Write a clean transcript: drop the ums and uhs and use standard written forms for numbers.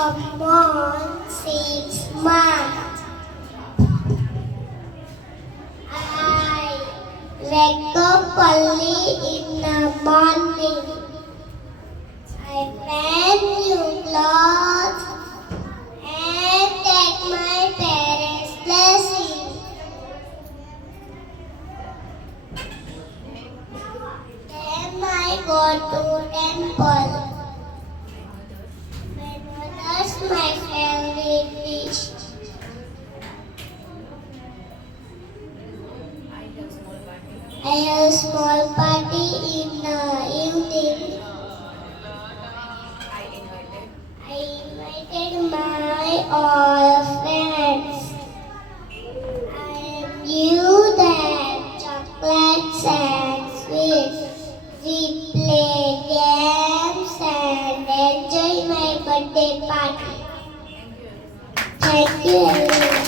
Come on, 6 months. I wake up early in the morning. I wear new clothes and take my parents' blessing. Then I go to temple. That's my favorite dish. I have a small party in the evening. I invited my all friends. I give them chocolates and sweets. We play games and enjoy my birthday party. Thank you everyone.